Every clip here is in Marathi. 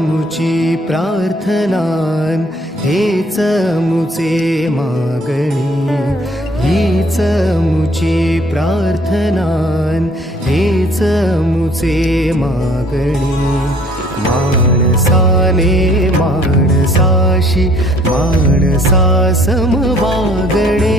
मुची प्रार्थनान हेच मुचे मागणी, हीच मुची प्रार्थनान हेच मुचे मागणी. माणसाने माणसाशी माणसा सम वागणे,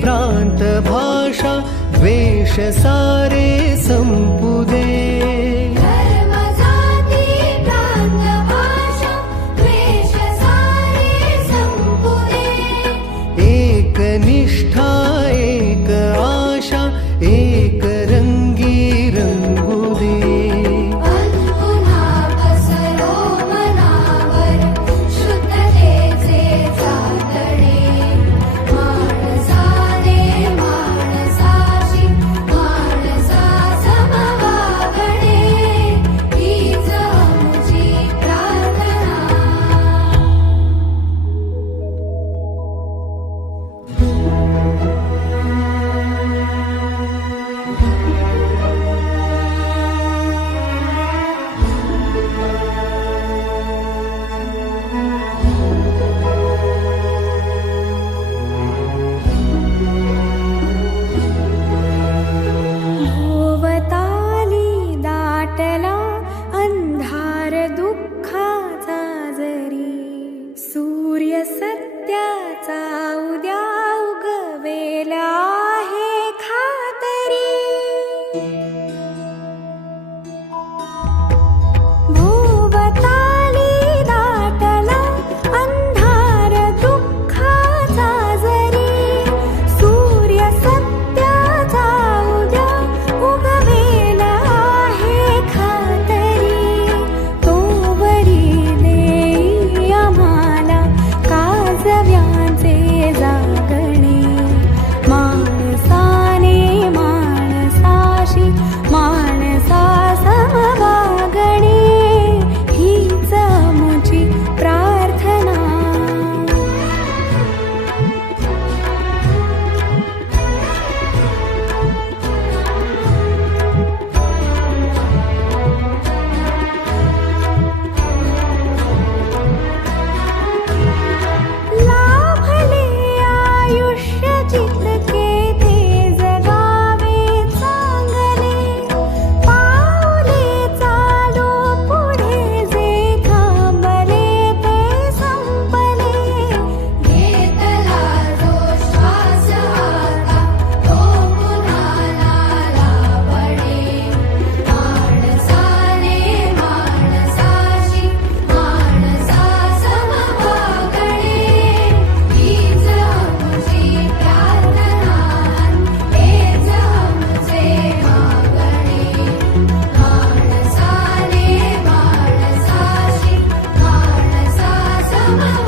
प्रांत भाषा द्वेष सारे संपू दे. धर्म जाती प्रांत भाषा द्वेष सारे संपू दे. एक निष्ठा एक आशा एक रंगी रंगू दे. पुन्हा पसरो मनावर शुद्धतेचे चांदणे. सूर्य सत्याचा उद्या उगवेला आहे खातरी. भोवताली दाटला अंधार दुःखाचा जरी. सूर्य सत्याचा उद्या उगवेला आहे खातरी. तोवरी देई आम्हाला काजव्यांचे जागणे. माणसाने माणसाशी माणसा सम वागणे, हीच मुची प्रार्थना. Come on.